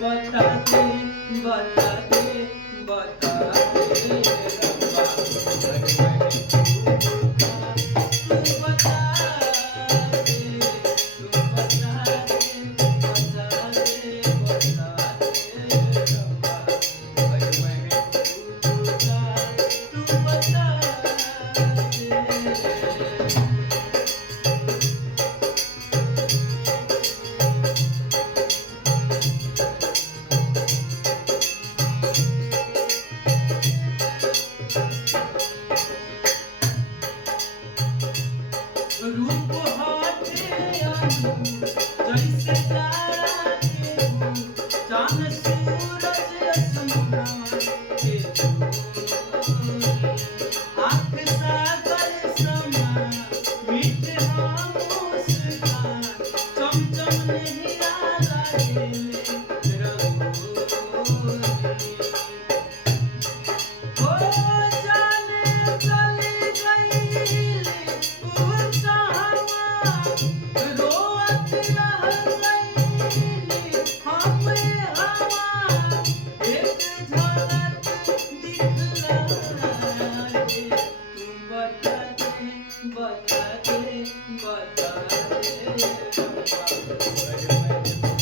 बता दे बता दे बता दे रब्बा तू बता दे तू बता दे बता दे बता दे रब्बा तू बता दे। रूप हाथे आलू जैसे तारा के हूँ चांद सूरज आसमान के आँख सागर समा मीठे मुस्कान चमचम नैया लागे रंगोली हो जाने चली गई रोअत रह गई हमें हवा एक झलक दिखला दे तुम बता दे बता दे बता दे रब्बा